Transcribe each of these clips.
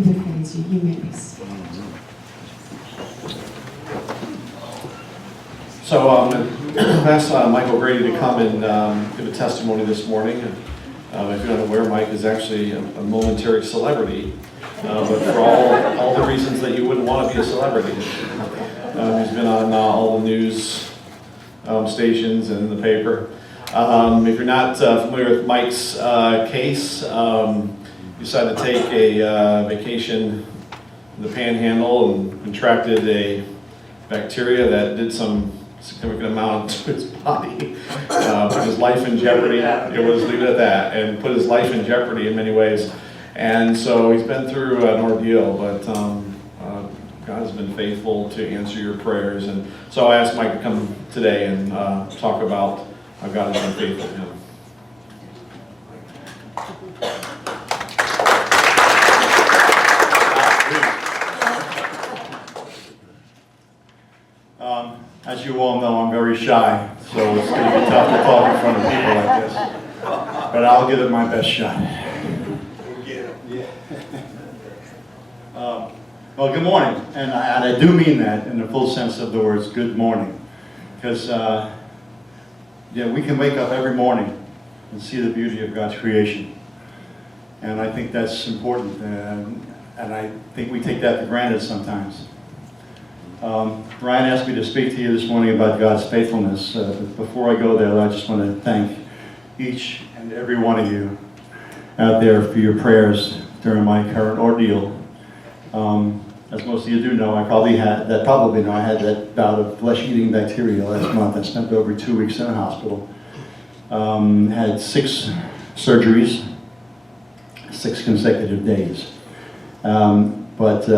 We praise you. You may be seated. So I've asked Michael Grady to come and give a testimony this morning. If you're not aware, Mike is actually a momentary celebrity, but for all the reasons that you wouldn't want to be a celebrity. He's been on all the news stations and the paper. If you're not familiar with Mike's case, he decided to take a vacation in the Panhandle and contracted a bacteria that did some significant amount to his body, put his life in jeopardy. It was leave it at that, and put his life in jeopardy in many ways. And so he's been through an ordeal, but God has been faithful to answer your prayers. And so I asked Mike to come today and talk about how God has been faithful to him. As you all know, I'm very shy, so it's going to be tough to talk in front of people like this. But I'll give it my best shot. Well, good morning, and I do mean that in the full sense of the words, good morning. Because we can wake up every morning and see the beauty of God's creation. And I think that's important, and I think we take that for granted sometimes. Ryan asked me to speak to you this morning about God's faithfulness. But before I go there, I just want to thank each and every one of you out there for your prayers during my current ordeal. As most of you do know, I had that bout of flesh-eating bacteria last month. I spent over 2 weeks in a hospital. Had 6 surgeries, 6 consecutive days. But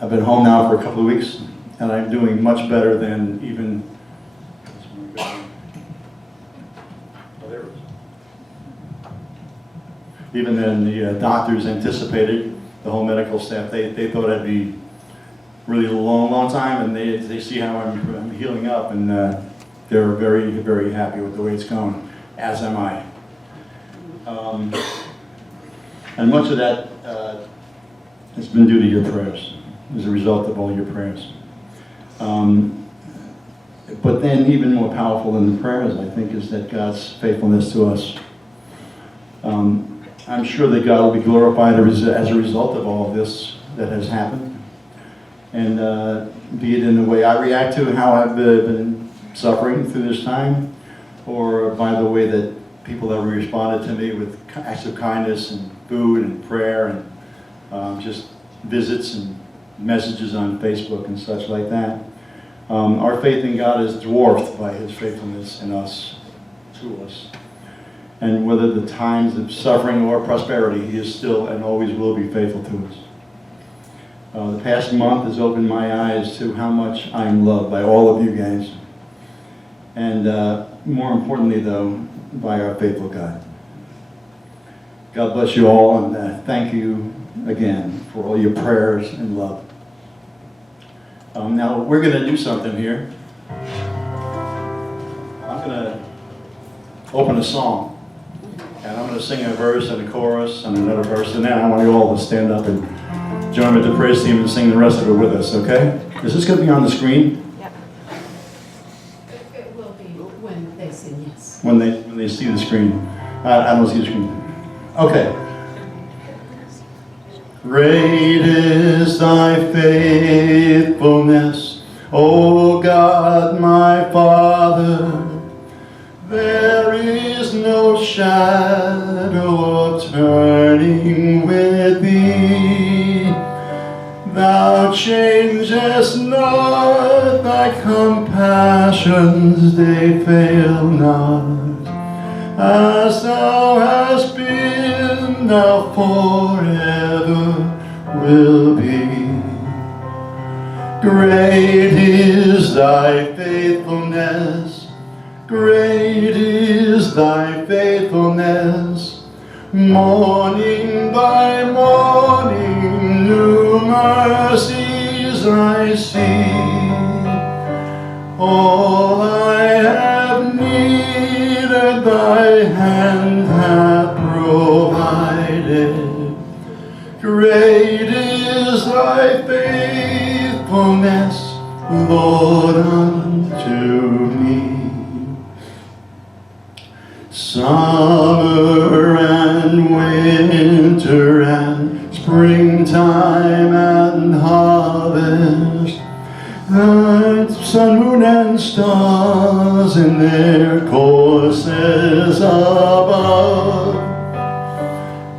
I've been home now for a couple of weeks, and I'm doing much better than even than the doctors anticipated. The whole medical staff, they thought I'd be really a long time, and they see how I'm healing up, and they're very, very happy with the way it's going, as am I. And much of that has been due to your prayers, as a result of all your prayers. But then even more powerful than the prayers, I think, is that God's faithfulness to us. I'm sure that God will be glorified as a result of all of this that has happened. And be it in the way I react to how I've been suffering through this time, or by the way that people have responded to me with acts of kindness and food and prayer and just visits and messages on Facebook and such like that. Our faith in God is dwarfed by His faithfulness in us, to us. And whether the times of suffering or prosperity, He is still and always will be faithful to us. The past month has opened my eyes to how much I'm loved by all of you guys. And more importantly, though, by our faithful God. God bless you all, and thank you again for all your prayers and love. Now, we're going to do something here. I'm going to open a song. And I'm going to sing a verse and a chorus and another verse, and then I want you all to stand up and join with the praise team and sing the rest of it with us, okay? Is this going to be on the screen? Yep. It will be when they sing yes. When they see the screen. I don't see the screen. Okay. Great is thy faithfulness, O God my Father. There is no shadow of turning with thee. Thou changest not, thy compassions they fail not. As thou hast been, thou forever will be. Great is thy faithfulness, great is thy faithfulness. Morning by morning, new mercies I see. All I have needed, thy hand hath provided. Great Great is thy faithfulness, Lord, unto me. Summer and winter and springtime and harvest, the sun, moon, and stars in their courses above,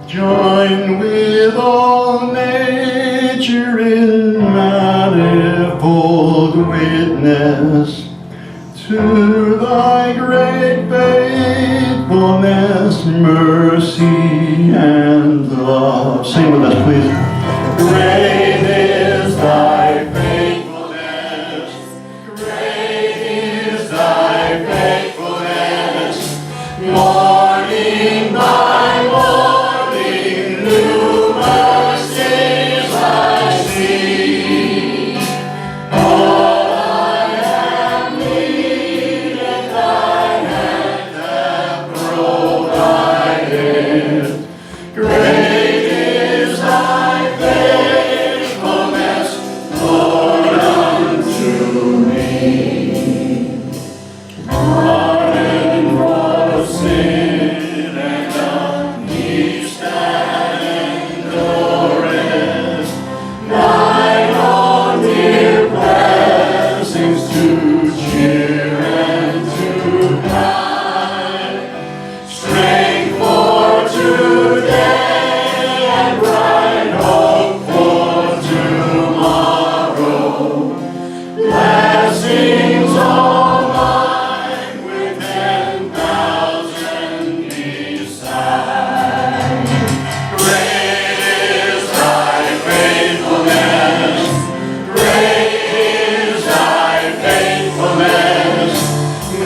join with all nature in manifold witness to thy great faithfulness, mercy, and love. Sing with us, please. Great is thy faithfulness. Great is thy faithfulness. Morning by morning, new mercies I see. All I have needed, thy hand hath provided. Great is thy faithfulness, Lord, unto me. Pardon for sin and unease and endurance, thine own dear blessings to cheer and to guide, strength for today and bright hope for tomorrow, blessings all mine with 10,000 beside. Great is thy faithfulness. Great is thy faithfulness.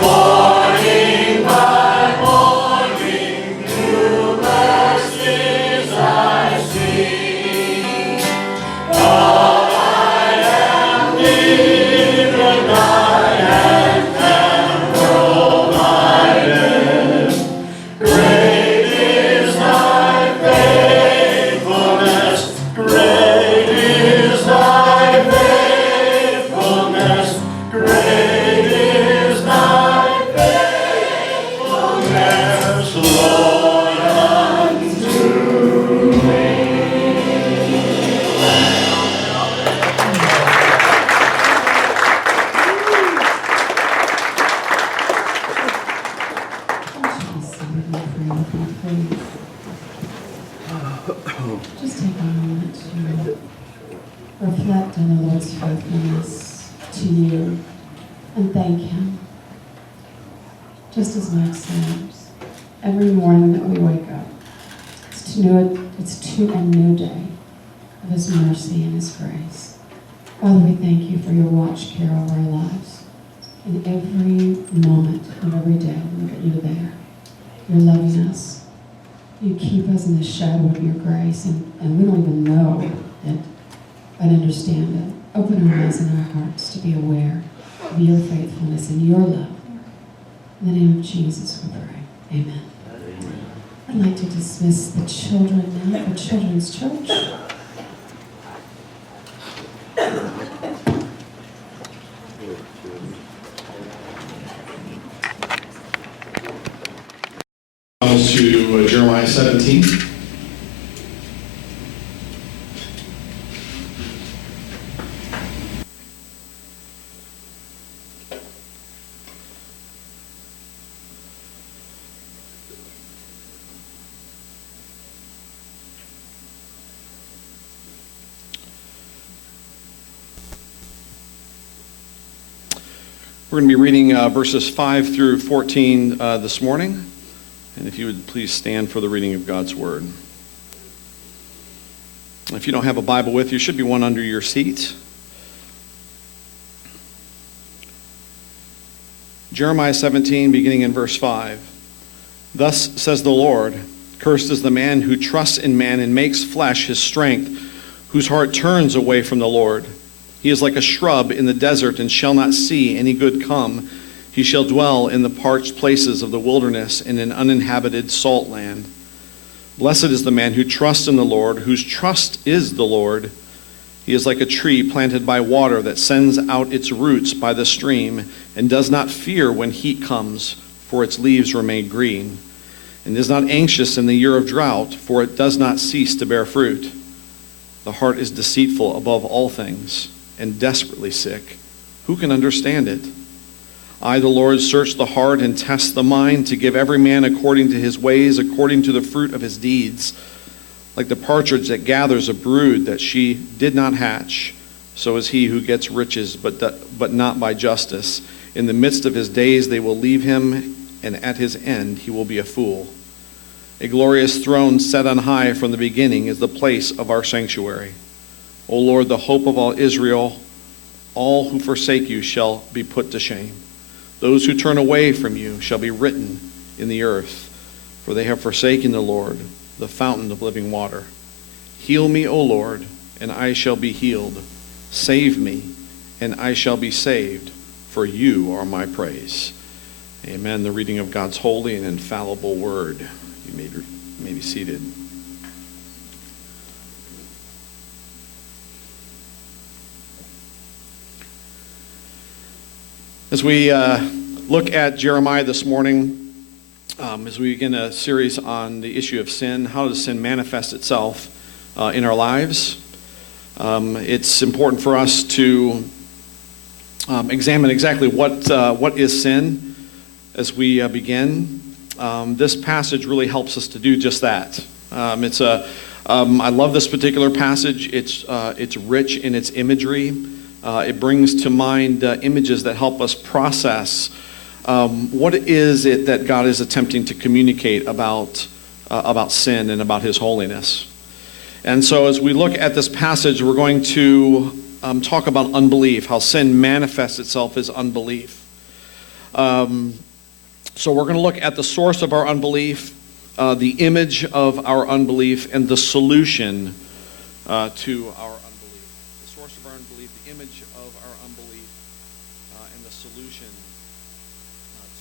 Morning by morning, new mercies I see. All I have needed, thy hand hath provided. Great is thy faithfulness. Great is thy faithfulness. Great is thy faithfulness, Lord, unto me. Just take a moment to reflect on the Lord's faithfulness to you and thank Him. Just as Mike said, every morning that we wake up, it's to a new day of His mercy and His grace. Father, we thank you for your watch care over our lives. In every moment of every day, you're there. You're loving us. You keep us in the shadow of your grace, and we don't even know it, but understand it. Open our eyes and our hearts to be aware of your faithfulness and your love. In the name of Jesus we pray. Amen. I'd like to dismiss the children now for Children's Church. To Jeremiah 17. We're going to be reading verses 5 through 14 this morning. And if you would please stand for the reading of God's Word. If you don't have a Bible with you, should be one under your seat. Jeremiah 17, beginning in verse 5. Thus says the Lord, cursed is the man who trusts in man and makes flesh his strength, whose heart turns away from the Lord. He is like a shrub in the desert and shall not see any good come. He shall dwell in the parched places of the wilderness in an uninhabited salt land. Blessed is the man who trusts in the Lord, whose trust is the Lord. He is like a tree planted by water that sends out its roots by the stream and does not fear when heat comes, for its leaves remain green, and is not anxious in the year of drought, for it does not cease to bear fruit. The heart is deceitful above all things and desperately sick. Who can understand it? I, the Lord, search the heart and test the mind to give every man according to his ways, according to the fruit of his deeds. Like the partridge that gathers a brood that she did not hatch, so is he who gets riches, but not by justice. In the midst of his days they will leave him, and at his end he will be a fool. A glorious throne set on high from the beginning is the place of our sanctuary. O Lord, the hope of all Israel, all who forsake you shall be put to shame. Those who turn away from you shall be written in the earth, for they have forsaken the Lord, the fountain of living water. Heal me, O Lord, and I shall be healed. Save me, and I shall be saved, for you are my praise. Amen. The reading of God's holy and infallible word. You may be seated. As we look at Jeremiah this morning, as we begin a series on the issue of sin, how does sin manifest itself in our lives? It's important for us to examine exactly what is sin as we begin. This passage really helps us to do just that. I love this particular passage. It's rich in its imagery. It brings to mind images that help us process what is it that God is attempting to communicate about sin and about his holiness. And so as we look at this passage, we're going to talk about unbelief, how sin manifests itself as unbelief. So we're going to look at the source of our unbelief, the image of our unbelief, and the solution to our unbelief. The source of our unbelief, the image of our unbelief, and the solution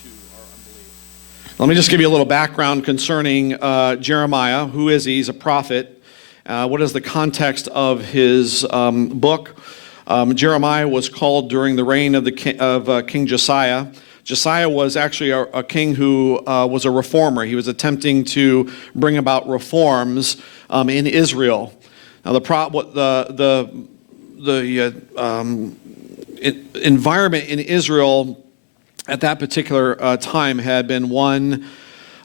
to our unbelief. Let me just give you a little background concerning Jeremiah. Who is he? He's a prophet. What is the context of his book? Jeremiah was called during the reign of King Josiah. Josiah was actually a king who was a reformer. He was attempting to bring about reforms in Israel. Now, the environment in Israel at that particular time had been one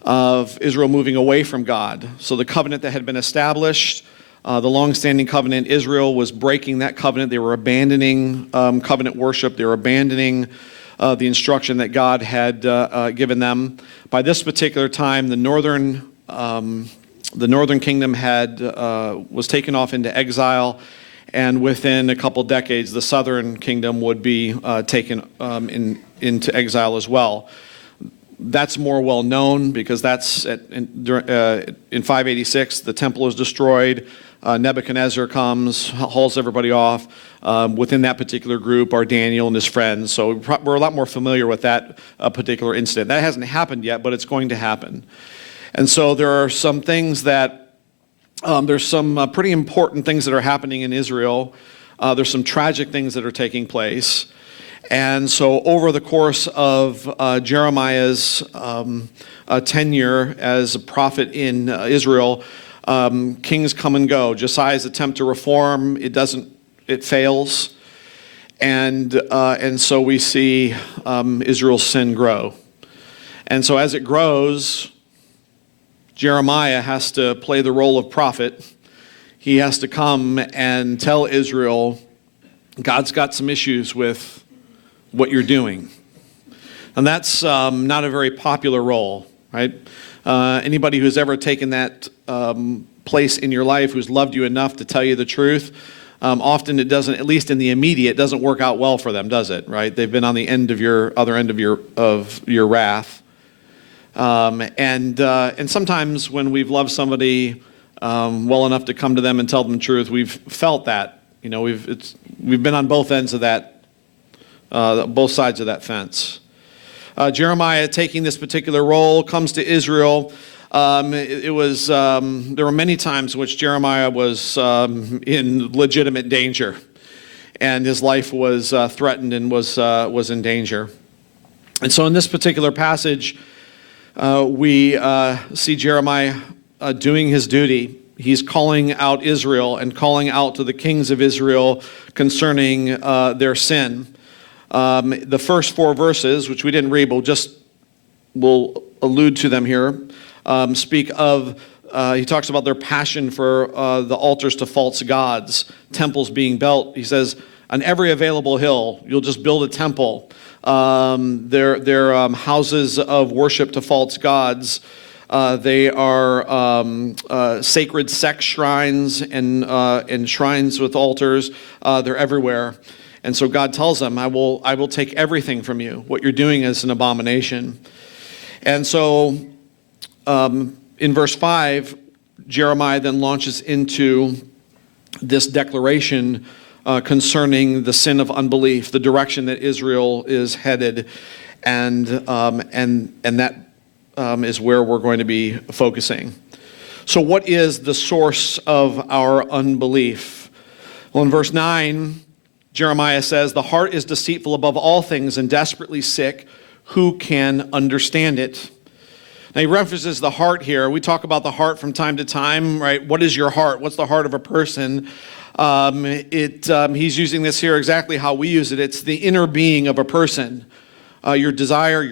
of Israel moving away from God. So the covenant that had been established, the long-standing covenant, Israel was breaking that covenant. They were abandoning covenant worship. They were abandoning the instruction that God had given them. By this particular time, the northern kingdom was taken off into exile, and within a couple decades, the southern kingdom would be taken into exile as well. That's more well known because that's in 586, the temple is destroyed. Nebuchadnezzar comes, hauls everybody off. Within that particular group are Daniel and his friends. So we're a lot more familiar with that particular incident. That hasn't happened yet, but it's going to happen. And so there are some things that, there's some pretty important things that are happening in Israel. There's some tragic things that are taking place. And so over the course of Jeremiah's tenure as a prophet in Israel, kings come and go. Josiah's attempt to reform, it fails. And so we see Israel's sin grow. And so as it grows, Jeremiah has to play the role of prophet. He has to come and tell Israel, God's got some issues with what you're doing. And that's not a very popular role, right? Anybody who's ever taken that place in your life, who's loved you enough to tell you the truth, often it doesn't, at least in the immediate, doesn't work out well for them, does it? Right? They've been on the other end of your wrath, and sometimes when we've loved somebody well enough to come to them and tell them the truth, we've felt that. You know, we've been on both ends of that, both sides of that fence. Jeremiah, taking this particular role, comes to Israel. There were many times in which Jeremiah was in legitimate danger, and his life was threatened and was in danger. And so in this particular passage, we see Jeremiah doing his duty. He's calling out Israel and calling out to the kings of Israel concerning their sin. The first 4 verses, which we didn't read, but we'll allude to them here, speak of, he talks about their passion for the altars to false gods, temples being built. He says, on every available hill, you'll just build a temple. They're houses of worship to false gods. They are sacred sex shrines and shrines with altars. They're everywhere. And so God tells them, I will take everything from you. What you're doing is an abomination. And so in verse 5, Jeremiah then launches into this declaration concerning the sin of unbelief, the direction that Israel is headed, and that is where we're going to be focusing. So what is the source of our unbelief? Well, in verse 9, Jeremiah says, the heart is deceitful above all things and desperately sick. Who can understand it? Now he references the heart here. We talk about the heart from time to time, right? What is your heart? What's the heart of a person? He's using this here exactly how we use it. It's the inner being of a person, your desire,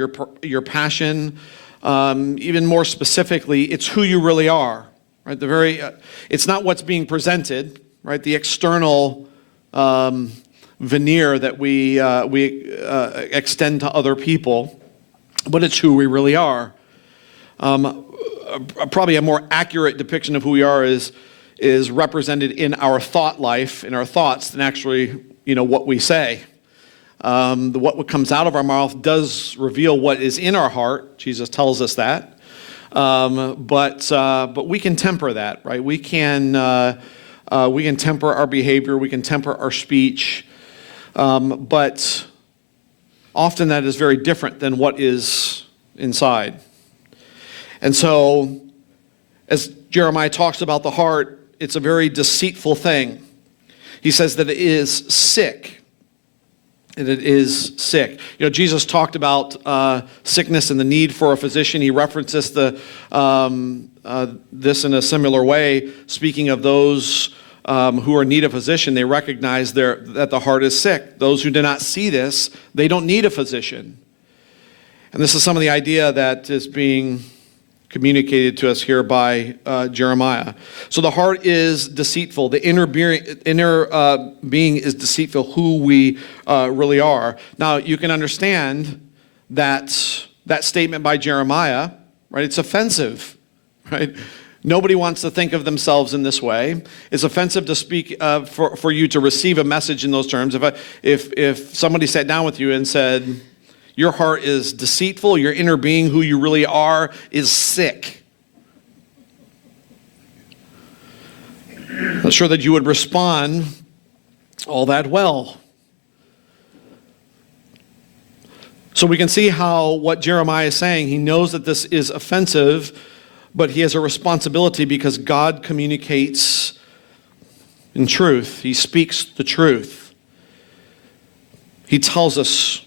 your passion. Even more specifically, it's who you really are, right? It's not what's being presented, right? The external veneer that we extend to other people, but it's who we really are. Probably a more accurate depiction of who we are is represented in our thought life, in our thoughts, than actually, what we say. What comes out of our mouth does reveal what is in our heart. Jesus tells us that. But we can temper that, right? We can temper our behavior. We can temper our speech. But often that is very different than what is inside. And so, as Jeremiah talks about the heart, it's a very deceitful thing. He says that it is sick. And it is sick. Jesus talked about sickness and the need for a physician. He references this in a similar way, speaking of those who are in need of a physician. They recognize that the heart is sick. Those who do not see this, they don't need a physician. And this is some of the idea that is being communicated to us here by Jeremiah. So the heart is deceitful. The inner being is deceitful, who we really are. Now, you can understand that statement by Jeremiah, right? It's offensive, right? Nobody wants to think of themselves in this way. It's offensive to speak for you to receive a message in those terms. If somebody sat down with you and said, your heart is deceitful, your inner being, who you really are, is sick. I'm not sure that you would respond all that well. So we can see how what Jeremiah is saying, he knows that this is offensive, but he has a responsibility because God communicates in truth. He speaks the truth. He tells us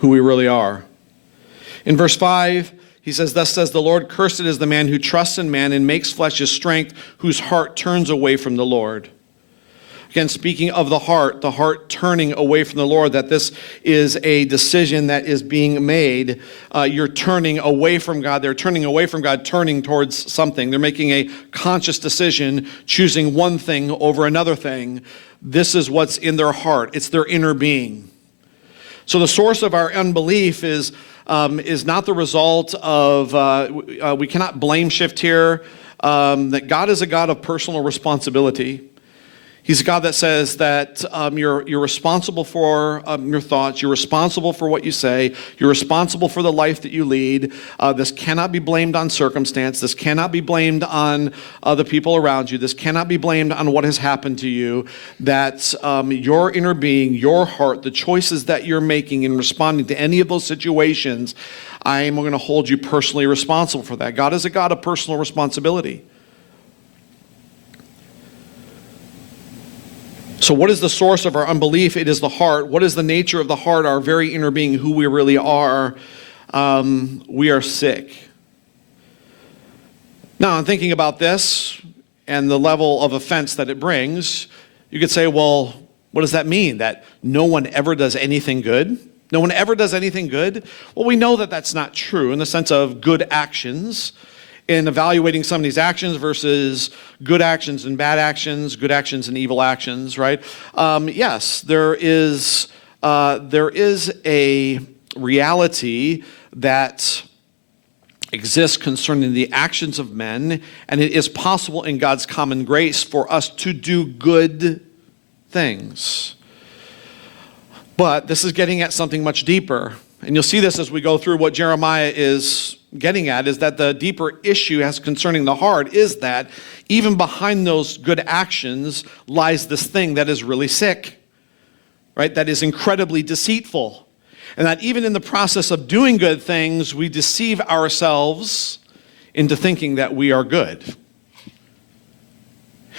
who we really are. In verse 5, he says, thus says the Lord, cursed is the man who trusts in man and makes flesh his strength, whose heart turns away from the Lord. Again, speaking of the heart turning away from the Lord, that this is a decision that is being made. You're turning away from God. They're turning away from God, turning towards something. They're making a conscious decision, choosing one thing over another thing. This is what's in their heart. It's their inner being. So the source of our unbelief is not the result of, we cannot blame shift here, that God is a God of personal responsibility. He's a God that says that you're responsible for your thoughts, you're responsible for what you say, you're responsible for the life that you lead. This cannot be blamed on circumstance. This cannot be blamed on the people around you. This cannot be blamed on what has happened to you. That your inner being, your heart, the choices that you're making in responding to any of those situations, I am going to hold you personally responsible for that. God is a God of personal responsibility. So what is the source of our unbelief? It is the heart. What is the nature of the heart, our very inner being, who we really are? We are sick. Now, I'm thinking about this and the level of offense that it brings. You could say, well, what does that mean? That no one ever does anything good? No one ever does anything good? Well, we know that that's not true in the sense of good actions. In evaluating somebody's actions versus good actions and bad actions, good actions and evil actions, right? Yes, there is a reality that exists concerning the actions of men, and it is possible in God's common grace for us to do good things. But this is getting at something much deeper, and you'll see this as we go through what Jeremiah is getting at, is that the deeper issue as concerning the heart is that even behind those good actions lies this thing that is really sick, right? That is incredibly deceitful. And that even in the process of doing good things, we deceive ourselves into thinking that we are good.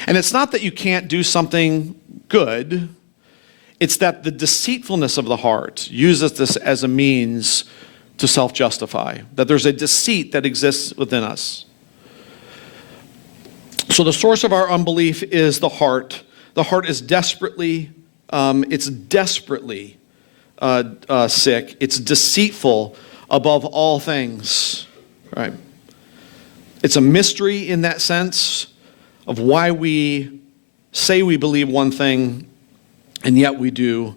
And it's not that you can't do something good, it's that the deceitfulness of the heart uses this as a means to self-justify, that there's a deceit that exists within us. So the source of our unbelief is the heart. The heart is desperately sick. It's deceitful above all things, right? It's a mystery in that sense of why we say we believe one thing and yet we do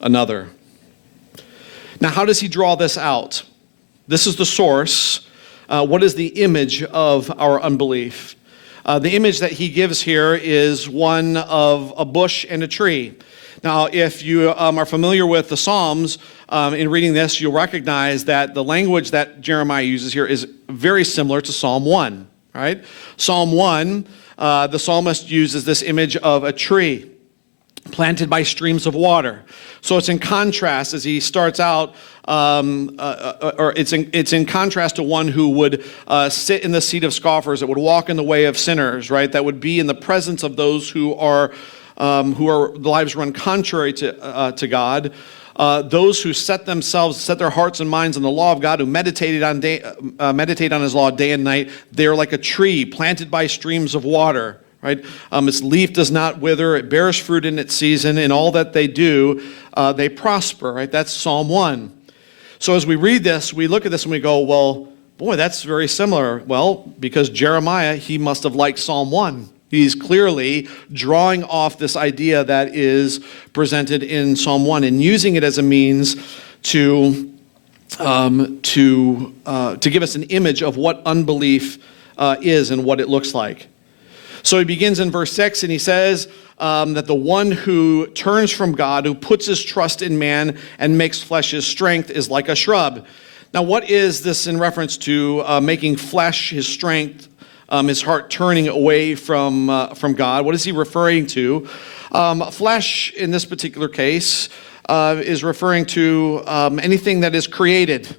another. Now, how does he draw this out? This is the source. What is the image of our unbelief? The image that he gives here is one of a bush and a tree. Now, if you are familiar with the Psalms, in reading this, you'll recognize that the language that Jeremiah uses here is very similar to Psalm 1, right? Psalm 1, the psalmist uses this image of a tree planted by streams of water. So it's in contrast as he starts out, it's in contrast to one who would sit in the seat of scoffers, that would walk in the way of sinners, right? That would be in the presence of those who are lives run contrary to God. Those who set their hearts and minds on the law of God, who meditate on His law day and night. They are like a tree planted by streams of water. Right? Its leaf does not wither. It bears fruit in its season. In all that they do, they prosper. Right? That's Psalm 1. So as we read this, we look at this and we go, well, boy, that's very similar. Well, because Jeremiah, he must have liked Psalm 1. He's clearly drawing off this idea that is presented in Psalm 1 and using it as a means to give us an image of what unbelief is and what it looks like. So he begins in verse 6 and he says that the one who turns from God, who puts his trust in man and makes flesh his strength, is like a shrub. Now, what is this in reference to making flesh his strength, his heart turning away from God? What is he referring to? Flesh, in this particular case, is referring to anything that is created.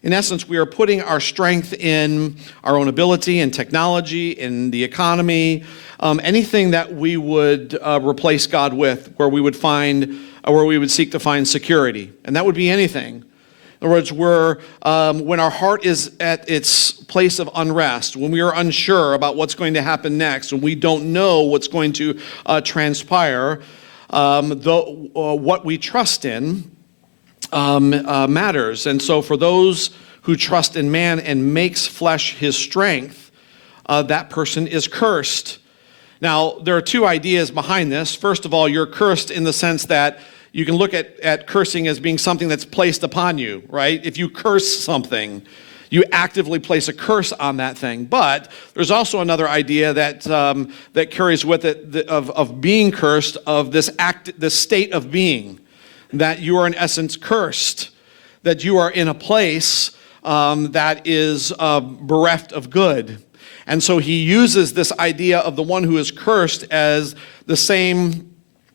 In essence, we are putting our strength in our own ability and technology, in the economy, anything that we would replace God with, where we would seek to find security. And that would be anything. In other words, when our heart is at its place of unrest, when we are unsure about what's going to happen next, when we don't know what's going to transpire, what we trust in matters. And so for those who trust in man and makes flesh his strength, that person is cursed. Now, there are two ideas behind this. First of all, you're cursed in the sense that you can look at cursing as being something that's placed upon you, right? If you curse something, you actively place a curse on that thing. But there's also another idea that carries with it of being cursed, of this state of being, that you are in essence cursed, that you are in a place that is bereft of good. And so he uses this idea of the one who is cursed as the same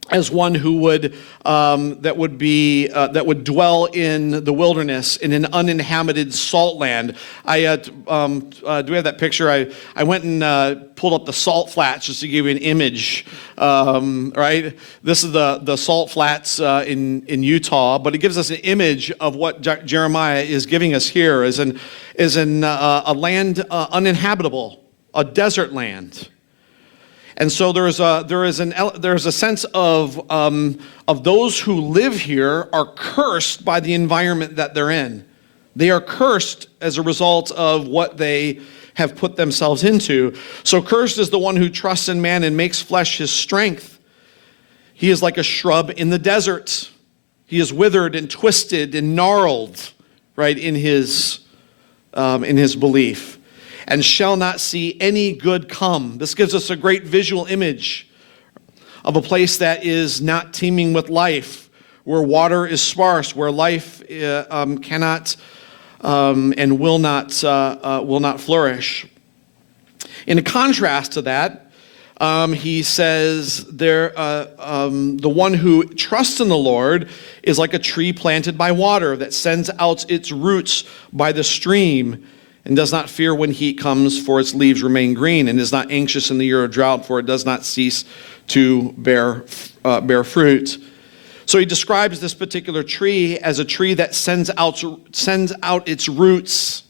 as one who would that would dwell in the wilderness in an uninhabited salt land. Do we have that picture? I went and pulled up the salt flats just to give you an image. Right, this is the salt flats in Utah, but it gives us an image of what Jeremiah is giving us here as a land uninhabitable, a desert land. And so there's a sense of those who live here are cursed by the environment that they're in. They are cursed as a result of what they have put themselves into. So cursed is the one who trusts in man and makes flesh his strength. He is like a shrub in the desert. He is withered and twisted and gnarled, right, in his belief, and shall not see any good come. This gives us a great visual image of a place that is not teeming with life, where water is sparse, where life cannot and will not flourish. In contrast to that, he says the one who trusts in the Lord is like a tree planted by water that sends out its roots by the stream, and does not fear when heat comes, for its leaves remain green, and is not anxious in the year of drought, for it does not cease to bear fruit. So he describes this particular tree as a tree that sends out its roots.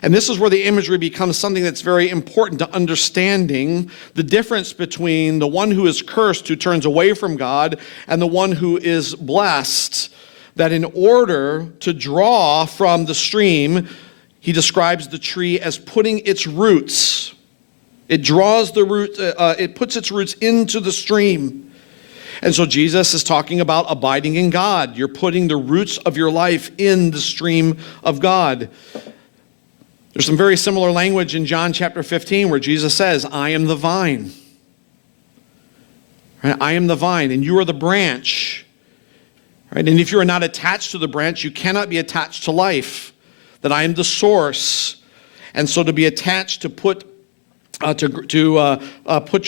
And this is where the imagery becomes something that's very important to understanding the difference between the one who is cursed, who turns away from God, and the one who is blessed, that in order to draw from the stream, he describes the tree as putting its roots. It draws the root, it puts its roots into the stream. And so Jesus is talking about abiding in God. You're putting the roots of your life in the stream of God. There's some very similar language in John chapter 15 where Jesus says, I am the vine. Right? I am the vine, and you are the branch. Right? And if you are not attached to the branch, you cannot be attached to life. That I am the source, and so to be attached, to put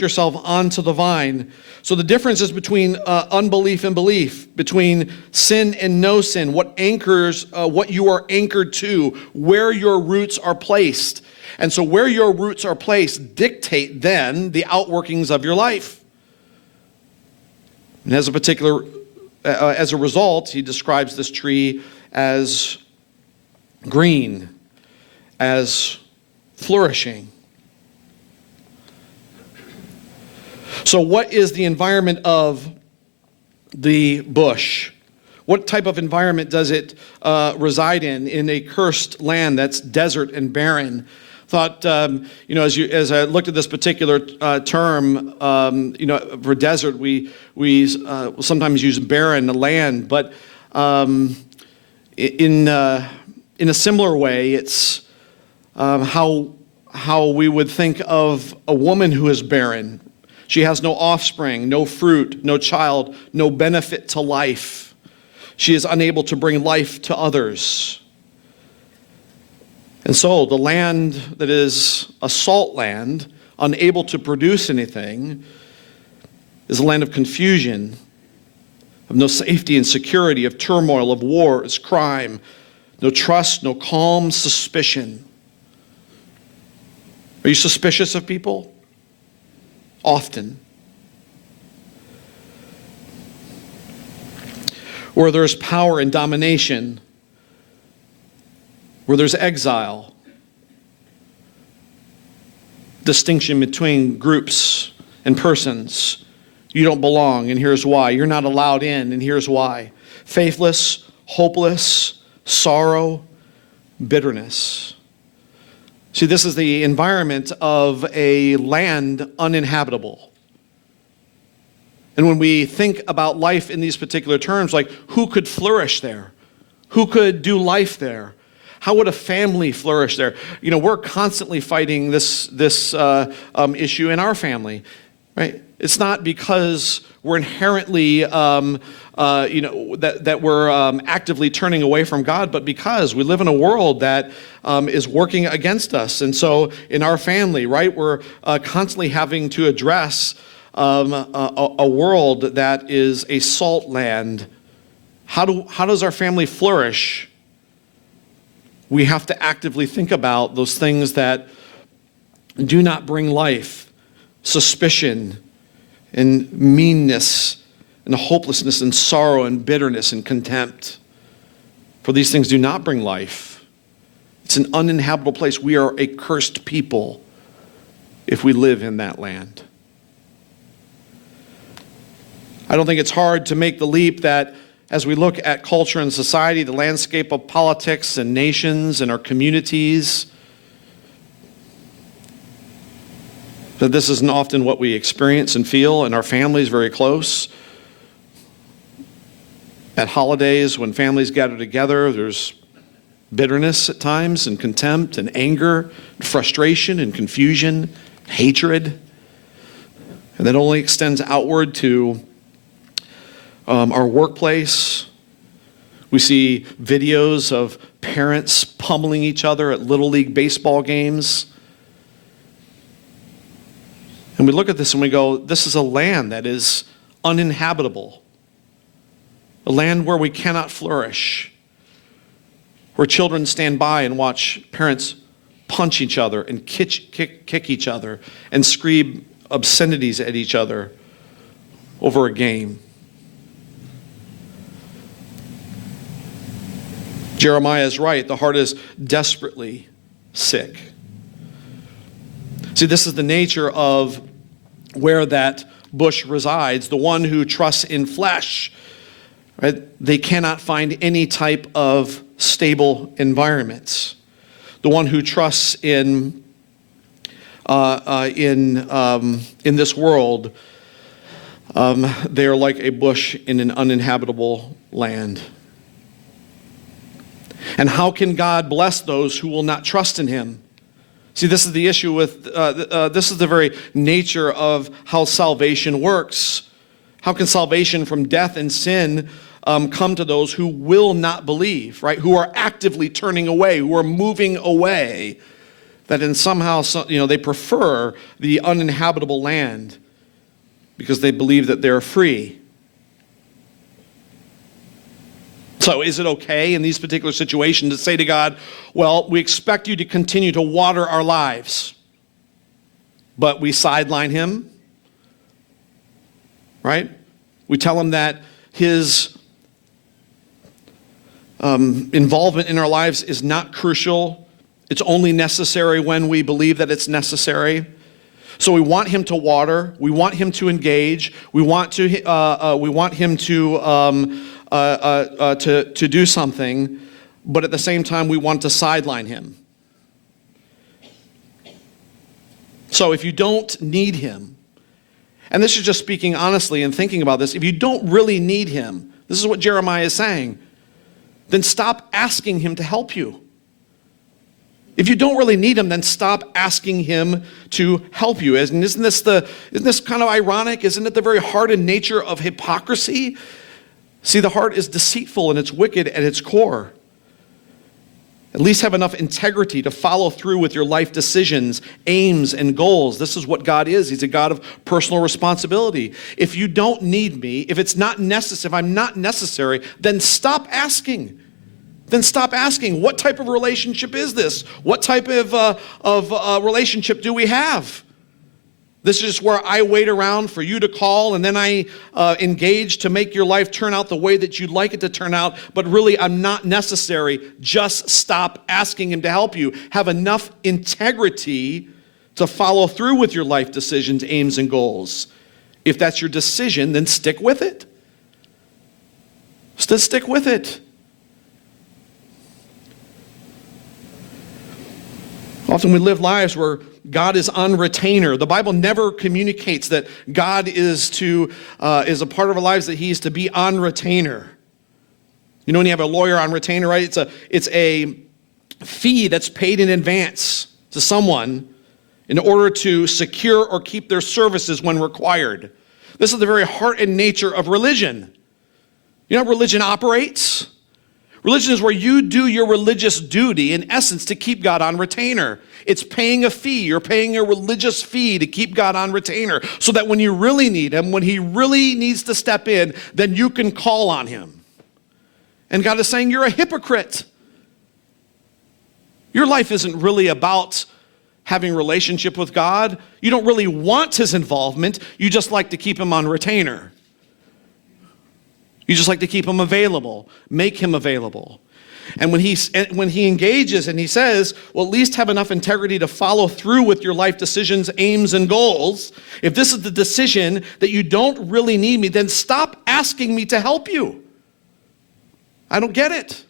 yourself onto the vine. So the difference is between unbelief and belief, between sin and no sin. What anchors, what you are anchored to, where your roots are placed, and so where your roots are placed dictate then the outworkings of your life. And as a result, he describes this tree as green, as flourishing. So what is the environment of the bush? What type of environment does it reside in a cursed land that's desert and barren? Thought, as I looked at this particular term, for desert, we sometimes use barren land, but in a similar way, it's how we would think of a woman who is barren. She has no offspring, no fruit, no child, no benefit to life. She is unable to bring life to others. And so the land that is a salt land, unable to produce anything, is a land of confusion, of no safety and security, of turmoil, of wars, crime, no trust, no calm suspicion. Are you suspicious of people? Often. Where there's power and domination, where there's exile, distinction between groups and persons. You don't belong, and here's why. You're not allowed in, and here's why. Faithless, hopeless, sorrow, bitterness. See, this is the environment of a land uninhabitable. And when we think about life in these particular terms, like who could flourish there? Who could do life there? How would a family flourish there? We're constantly fighting this issue in our family, right? It's not because we're inherently, that we're actively turning away from God, but because we live in a world that is working against us. And so in our family, right, we're constantly having to address a world that is a salt land, how does our family flourish? We have to actively think about those things that do not bring life, suspicion and meanness and hopelessness and sorrow and bitterness and contempt. For these things do not bring life. It's an uninhabitable place. We are a cursed people if we live in that land. I don't think it's hard to make the leap that as we look at culture and society, the landscape of politics and nations and our communities, that this isn't often what we experience and feel, and our families very close. At holidays, when families gather together, there's bitterness at times, and contempt, and anger, and frustration, and confusion, hatred. And that only extends outward to our workplace. We see videos of parents pummeling each other at Little League baseball games. And we look at this and we go, this is a land that is uninhabitable. A land where we cannot flourish. Where children stand by and watch parents punch each other and kick each other and scream obscenities at each other over a game. Jeremiah is right. The heart is desperately sick. See, this is the nature of where that bush resides. The one who trusts in flesh, right? They cannot find any type of stable environments. The one who trusts in this world, they are like a bush in an uninhabitable land. And how can God bless those who will not trust in him? See, this is the issue with, this is the very nature of how salvation works. How can salvation from death and sin come to those who will not believe, right? Who are actively turning away, who are moving away, that in somehow, they prefer the uninhabitable land because they believe that they're free. So is it okay in these particular situations to say to God, well, we expect you to continue to water our lives, but we sideline him, right? We tell him that his involvement in our lives is not crucial. It's only necessary when we believe that it's necessary. So we want him to water. We want him to engage. We want him to do something, but at the same time, we want to sideline him. So if you don't need him, and this is just speaking honestly and thinking about this, if you don't really need him, this is what Jeremiah is saying, then stop asking him to help you. If you don't really need him, then stop asking him to help you. And isn't this kind of ironic? Isn't it the very heart and nature of hypocrisy? See, the heart is deceitful and it's wicked at its core. At least have enough integrity to follow through with your life decisions, aims, and goals. This is what God is. He's a God of personal responsibility. If you don't need me, if it's not necessary, if I'm not necessary, then stop asking. Then stop asking, what type of relationship is this? What type of relationship do we have? This is where I wait around for you to call, and then I engage to make your life turn out the way that you'd like it to turn out, but really I'm not necessary. Just stop asking him to help you. Have enough integrity to follow through with your life decisions, aims, and goals. If that's your decision, then stick with it. Just stick with it. Often we live lives where God is on retainer. The Bible never communicates that God is a part of our lives, that he's to be on retainer. You know when you have a lawyer on retainer, right? It's a fee that's paid in advance to someone in order to secure or keep their services when required. This is the very heart and nature of religion. You know how religion operates? Religion is where you do your religious duty, in essence, to keep God on retainer. It's paying a fee. You're paying a religious fee to keep God on retainer so that when you really need him, when he really needs to step in, then you can call on him. And God is saying, you're a hypocrite. Your life isn't really about having a relationship with God. You don't really want his involvement. You just like to keep him on retainer. You just like to keep him available, make him available. And when he engages and he says, well, at least have enough integrity to follow through with your life decisions, aims, and goals. If this is the decision that you don't really need me, then stop asking me to help you. I don't get it,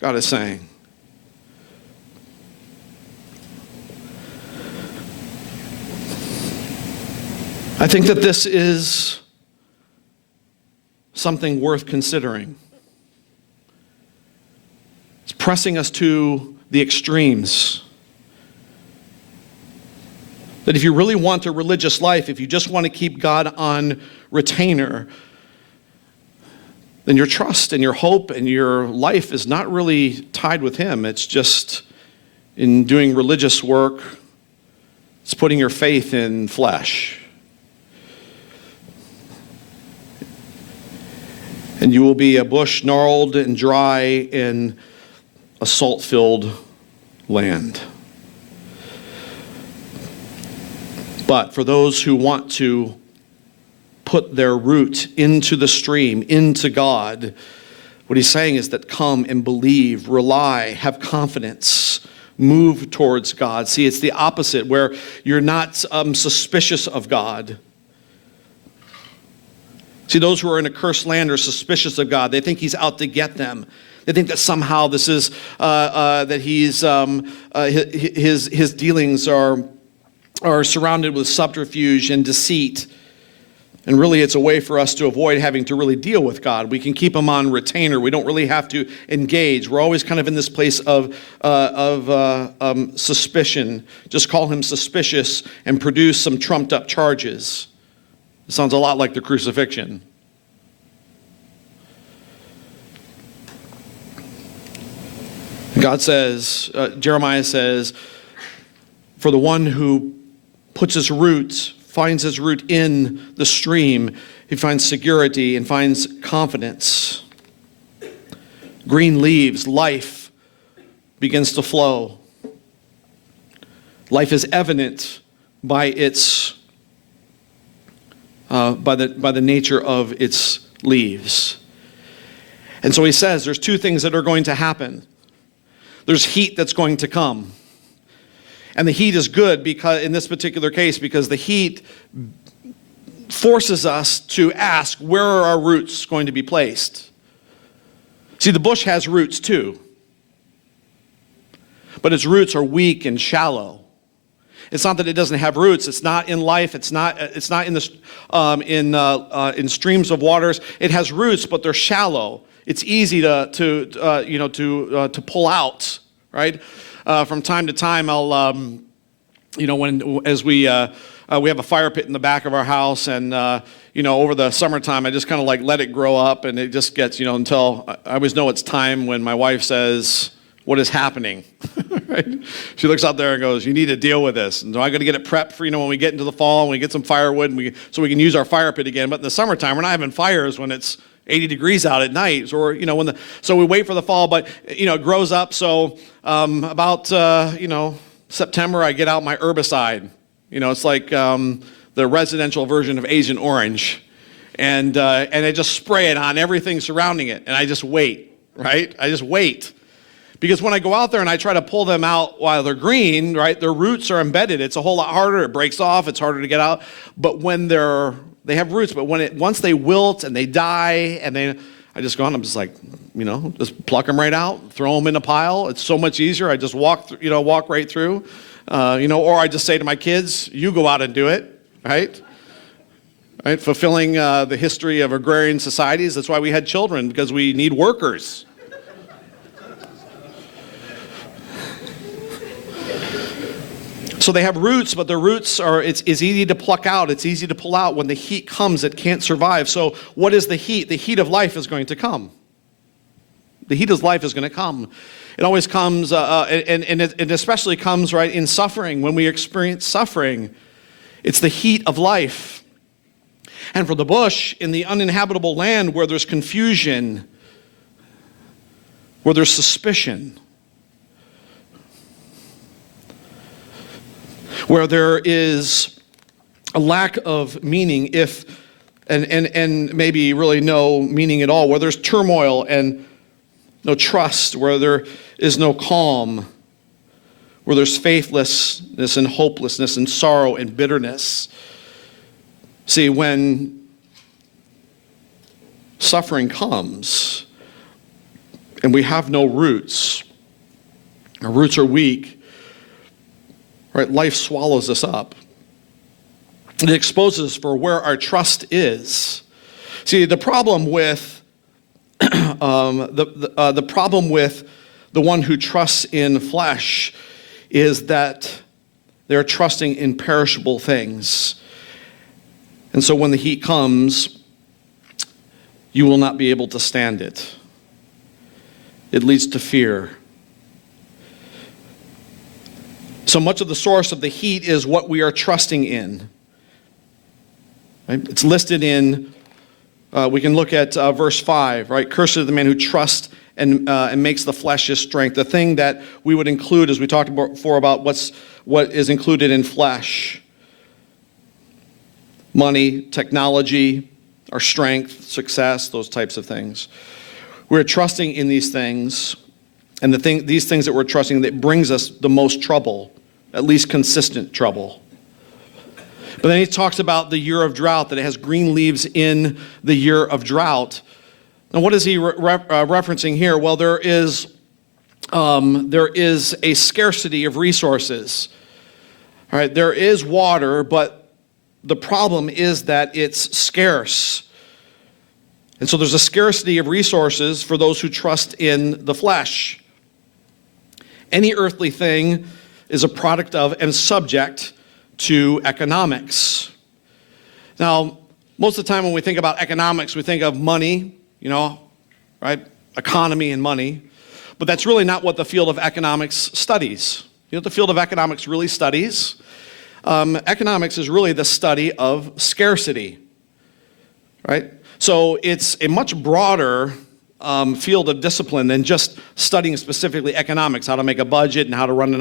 God is saying. I think that this is something worth considering. It's pressing us to the extremes. That if you really want a religious life, if you just want to keep God on retainer, then your trust and your hope and your life is not really tied with him. It's just in doing religious work, it's putting your faith in flesh. And you will be a bush gnarled and dry in a salt-filled land. But for those who want to put their root into the stream, into God, what he's saying is that come and believe, rely, have confidence, move towards God. See, it's the opposite, where you're not suspicious of God. See, those who are in a cursed land are suspicious of God. They think he's out to get them. They think that somehow this is that he's his dealings are surrounded with subterfuge and deceit. And really, it's a way for us to avoid having to really deal with God. We can keep him on retainer. We don't really have to engage. We're always kind of in this place of suspicion. Just call him suspicious and produce some trumped up charges. It sounds a lot like the crucifixion. God says, Jeremiah says, for the one who puts his roots, finds his root in the stream, he finds security and finds confidence. Green leaves, life begins to flow. Life is evident by its by the nature of its leaves. And so he says there's two things that are going to happen. There's heat that's going to come. And the heat is good because in this particular case, because the heat forces us to ask, where are our roots going to be placed? See, the bush has roots too. But its roots are weak and shallow. It's not that it doesn't have roots. It's not in life. It's not in the in streams of waters. It has roots, but they're shallow. It's easy to pull out, right? From time to time, I'll as we have a fire pit in the back of our house, and over the summertime, I just kind of like let it grow up, and it just gets until I always know it's time when my wife says, "What is happening?" Right? She looks out there and goes, "You need to deal with this." And so I got to get it prepped for when we get into the fall and we get some firewood so we can use our fire pit again. But in the summertime, we're not having fires when it's 80 degrees out at night, or so we wait for the fall. But it grows up. So about September, I get out my herbicide. It's like the residential version of Agent Orange, and I just spray it on everything surrounding it, and I just wait. Right? I just wait. Because when I go out there and I try to pull them out while they're green, right, their roots are embedded. It's a whole lot harder. It breaks off. It's harder to get out. But when they have roots, but once they wilt and they die, I just go on. I'm just like, just pluck them right out, throw them in a pile. It's so much easier. I just walk right through, or I just say to my kids, "You go out and do it," right? Right, fulfilling the history of agrarian societies. That's why we had children, because we need workers. So they have roots, but their roots it's easy to pluck out. It's easy to pull out. When the heat comes, it can't survive. So what is the heat? The heat of life is going to come. The heat of life is going to come. It always comes, and it especially comes, right, in suffering. When we experience suffering, it's the heat of life. And for the bush, in the uninhabitable land where there's confusion, where there's suspicion, where there is a lack of meaning, and maybe really no meaning at all, where there's turmoil and no trust, where there is no calm, where there's faithlessness and hopelessness and sorrow and bitterness. See, when suffering comes and we have no roots, our roots are weak, right? Life swallows us up. It exposes for where our trust is. See, the problem with the problem with the one who trusts in flesh is that they're trusting in perishable things. And so when the heat comes, you will not be able to stand it. It leads to fear. So much of the source of the heat is what we are trusting in. Right? It's listed in, we can look at verse 5, right? Cursed is the man who trusts and makes the flesh his strength. The thing that we would include, as we talked before about what is included in flesh. Money, technology, our strength, success, those types of things. We're trusting in these things, and these things that we're trusting that brings us the most trouble, at least consistent trouble. But then he talks about the year of drought, that it has green leaves in the year of drought. And what is he referencing here? Well, there is a scarcity of resources. All right, there is water, but the problem is that it's scarce. And so there's a scarcity of resources for those who trust in the flesh. Any earthly thing is a product of and subject to economics. Now, most of the time when we think about economics, we think of money, right? Economy and money. But that's really not what the field of economics studies. You know what the field of economics really studies? Economics is really the study of scarcity, right? So it's a much broader field of discipline than just studying specifically economics, how to make a budget and how to run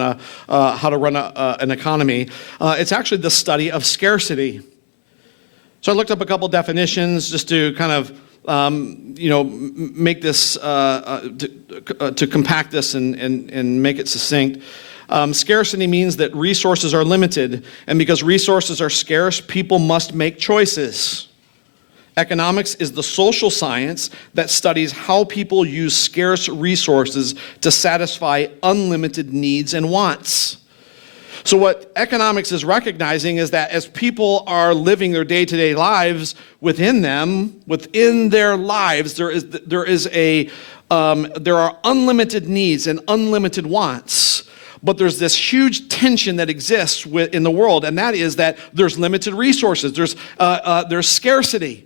an economy. It's actually the study of scarcity. So I looked up a couple definitions just to kind of make this to compact this and make it succinct. Scarcity means that resources are limited, and because resources are scarce, people must make choices. Economics is the social science that studies how people use scarce resources to satisfy unlimited needs and wants. So what economics is recognizing is that as people are living their day-to-day lives, within their lives, there are unlimited needs and unlimited wants. But there's this huge tension that exists in the world, and that is that there's limited resources. There's scarcity.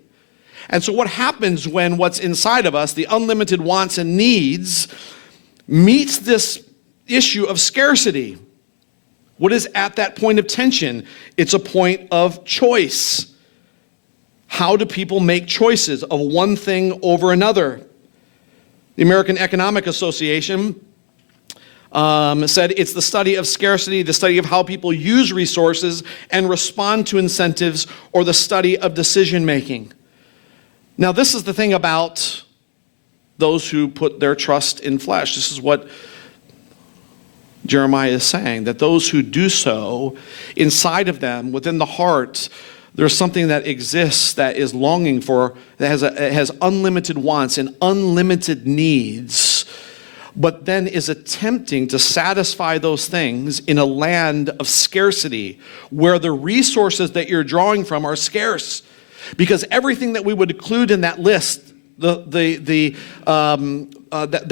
And so what happens when what's inside of us, the unlimited wants and needs, meets this issue of scarcity? What is at that point of tension? It's a point of choice. How do people make choices of one thing over another? The American Economic Association said it's the study of scarcity, the study of how people use resources and respond to incentives, or the study of decision making. Now, this is the thing about those who put their trust in flesh. This is what Jeremiah is saying, that those who do so, inside of them, within the heart, there's something that exists that is longing for, that has unlimited wants and unlimited needs, but then is attempting to satisfy those things in a land of scarcity, where the resources that you're drawing from are scarce. Because everything that we would include in that list, that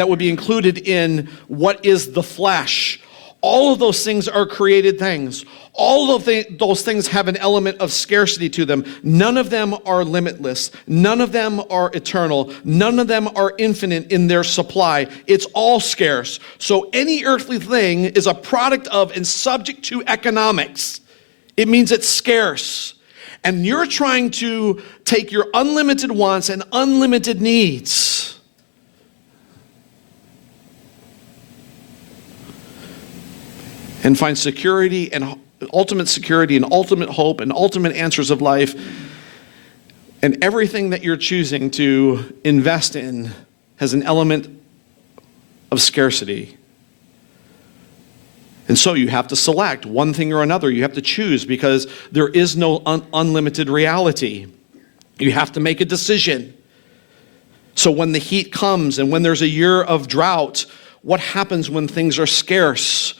would be included in what is the flesh, all of those things are created things. All of those things have an element of scarcity to them. None of them are limitless. None of them are eternal. None of them are infinite in their supply. It's all scarce. So any earthly thing is a product of and subject to economics. It means it's scarce. And you're trying to take your unlimited wants and unlimited needs and find security and ultimate security and ultimate hope and ultimate answers of life. And everything that you're choosing to invest in has an element of scarcity. And so you have to select one thing or another. You have to choose because there is no unlimited reality. You have to make a decision. So when the heat comes and when there's a year of drought, what happens when things are scarce?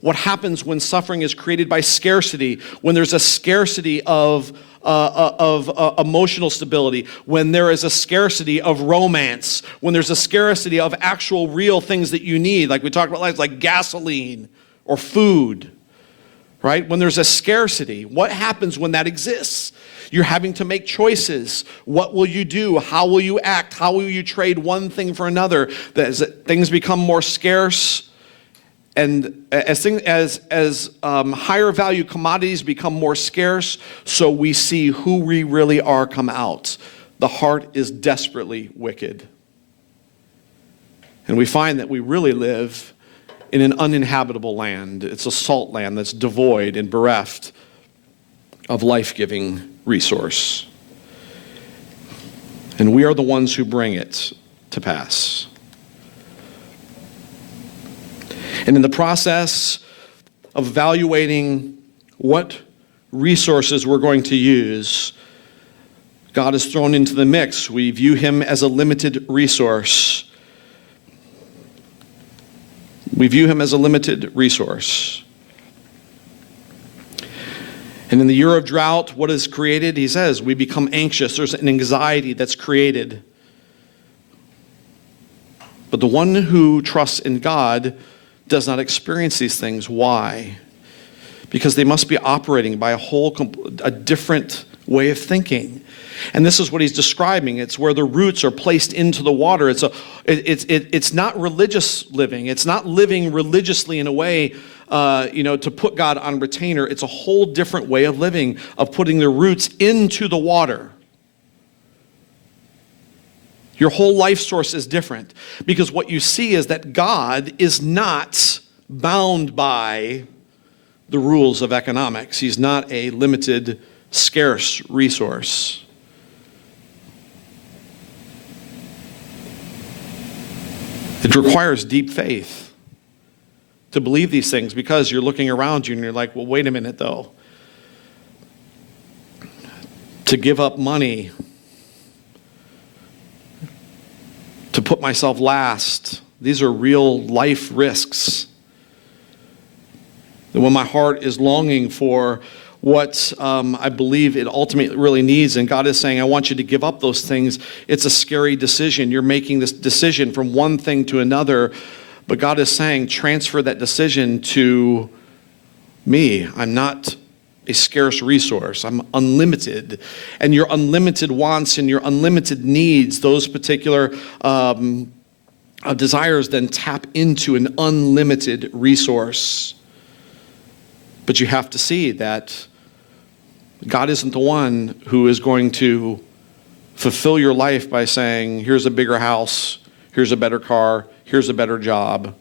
What happens when suffering is created by scarcity? When there's a scarcity of emotional stability, when there is a scarcity of romance, when there's a scarcity of actual real things that you need, like we talked about, like gasoline or food, right? When there's a scarcity, what happens when that exists? You're having to make choices. What will you do? How will you act? How will you trade one thing for another? As things become more scarce, and as higher value commodities become more scarce, so we see who we really are come out. The heart is desperately wicked. And we find that we really live in an uninhabitable land. It's a salt land that's devoid and bereft of life-giving resource. And we are the ones who bring it to pass. And in the process of evaluating what resources we're going to use, God is thrown into the mix. We view him as a limited resource. We view him as a limited resource. And in the year of drought, what is created? He says, we become anxious. There's an anxiety that's created. But the one who trusts in God does not experience these things. Why? Because they must be operating by a different way of thinking. And this is what he's describing. It's where the roots are placed into the water. It's not religious living. It's not living religiously in a way, to put God on retainer. It's a whole different way of living, of putting the roots into the water. Your whole life source is different because what you see is that God is not bound by the rules of economics. He's not a limited, scarce resource. It requires deep faith to believe these things because you're looking around you and you're like, well, wait a minute though. To give up money, to put myself last, these are real life risks. And when my heart is longing for what I believe it ultimately really needs, and God is saying, I want you to give up those things, it's a scary decision. You're making this decision from one thing to another, but God is saying, transfer that decision to me. I'm not a scarce resource. I'm unlimited. And your unlimited wants and your unlimited needs, those particular desires then tap into an unlimited resource. But you have to see that God isn't the one who is going to fulfill your life by saying, here's a bigger house, here's a better car, here's a better job.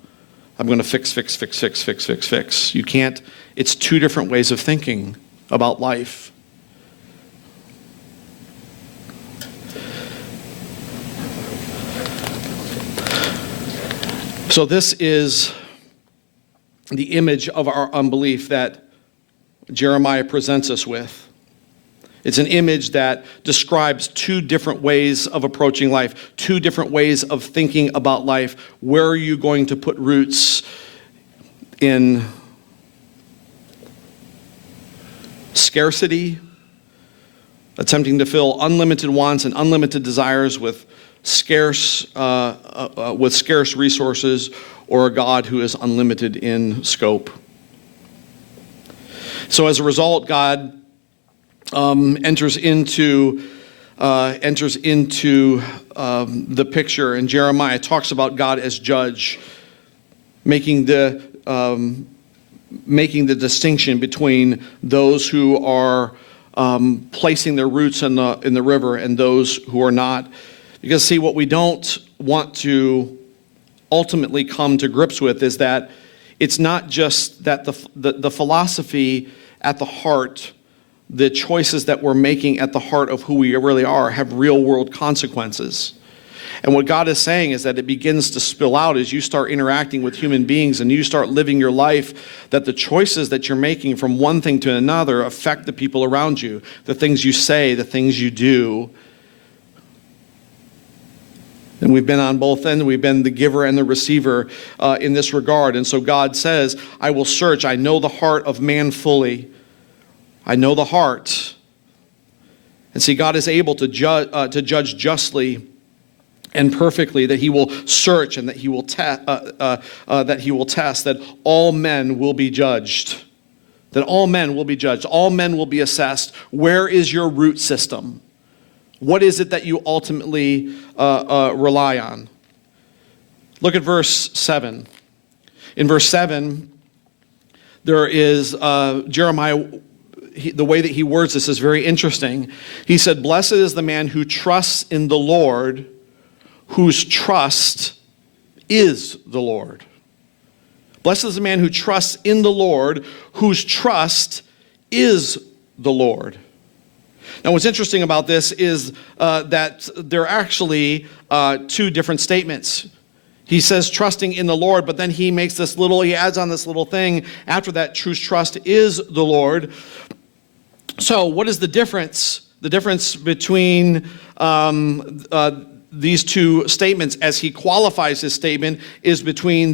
I'm going to fix. You can't. It's two different ways of thinking about life. So this is the image of our unbelief that Jeremiah presents us with. It's an image that describes two different ways of approaching life, two different ways of thinking about life. Where are you going to put roots in scarcity, attempting to fill unlimited wants and unlimited desires with scarce resources, or a God who is unlimited in scope? So as a result, God enters into the picture, and Jeremiah talks about God as judge, making the distinction between those who are placing their roots in the river and those who are not. Because see, what we don't want to ultimately come to grips with is that it's not just that the philosophy at the heart, the choices that we're making at the heart of who we really are, have real world consequences. And what God is saying is that it begins to spill out as you start interacting with human beings and you start living your life, that the choices that you're making from one thing to another affect the people around you, the things you say, the things you do. And we've been on both ends. We've been the giver and the receiver in this regard. And so God says, I will search. I know the heart of man fully. I know the heart. And see, God is able to judge justly and perfectly, that he will search and that he will test, that all men will be judged. That all men will be judged. All men will be assessed. Where is your root system? What is it that you ultimately rely on? Look at verse 7. In verse 7, there is Jeremiah, the way that he words this is very interesting. He said, "Blessed is the man who trusts in the Lord, whose trust is the Lord." Blessed is the man who trusts in the Lord, whose trust is the Lord. Now, what's interesting about this is that there are actually two different statements. He says trusting in the Lord, but then he adds on this little thing after that, whose trust is the Lord. So what is the difference? The difference between these two statements as he qualifies his statement is between